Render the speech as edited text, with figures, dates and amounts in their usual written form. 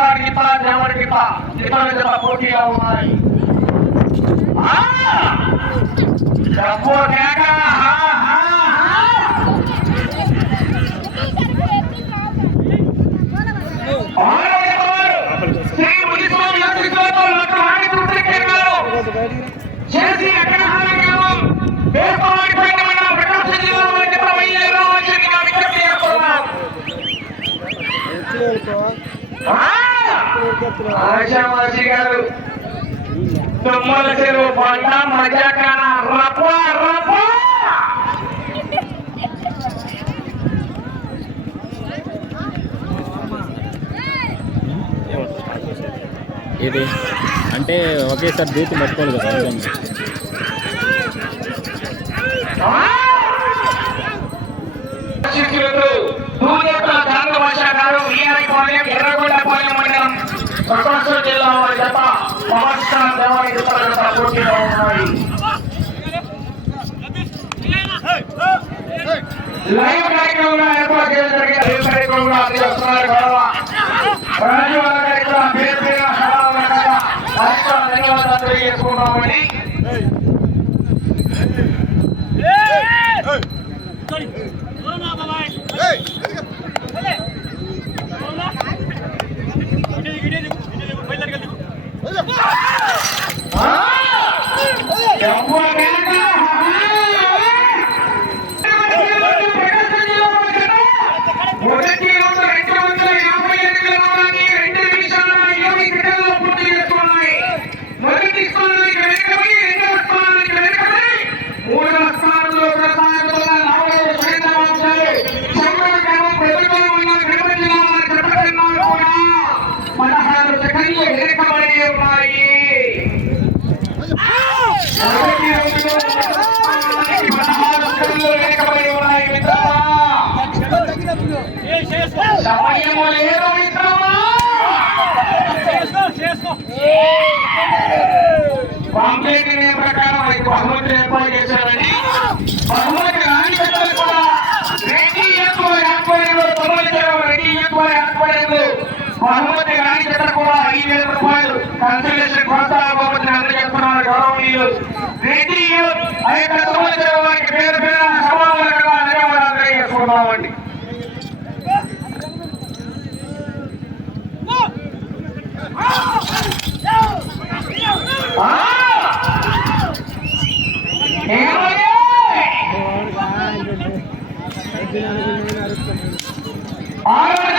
ముసలాడి గిత్త జామడి గిత్త ఇతర జత పోటీగా ఉన్నాయి. డబ్బు కేక శ్రీ మునిస్వామి చేసి ఎక్కడ ఆశావాసి గారు తుమ్మల చెరువు పంట మజాకాన రప రప ఇది అంటే ఒకేసారి దూతి పట్టుకోవాలి కదా. ఎర్రగొండపాలెం మండలం ప్రకాశం జిల్లా వారి జత పవర్ స్టార్ దేవాలయ జత పోటీలో ఉన్నాయి. లైవ్ కార్యక్రమంలో ఏర్పాటు చేయడం జరిగిన లైవ్ కార్యక్రమంలో అన్ని వస్తున్నారు గౌరవ రాజువాళ్ళ గారికి కూడా పేరు పేరు ధన్యవాదాలు తెలియజేసుకున్నామని. కాంప్లైంట్ ప్రకారం బహుమతి ఏర్పాటు చేశారని బహుమతి రాని పెద్దలు కూడా రెడ్డి ఏర్పడేందుకు బహుమతి రాని పెద్దలు కూడా 5,000 రూపాయలు కన్సల్టేషన్ ప్రోత్సాహ బహుమతిని అందజేస్తున్నారు గౌరవనీయులు రెడ్డి ఆ యొక్క వారికి పేరు పేరు సమాధానంగా ధన్యవాదాలు తెలియజేసుకున్నామండి. ఆరో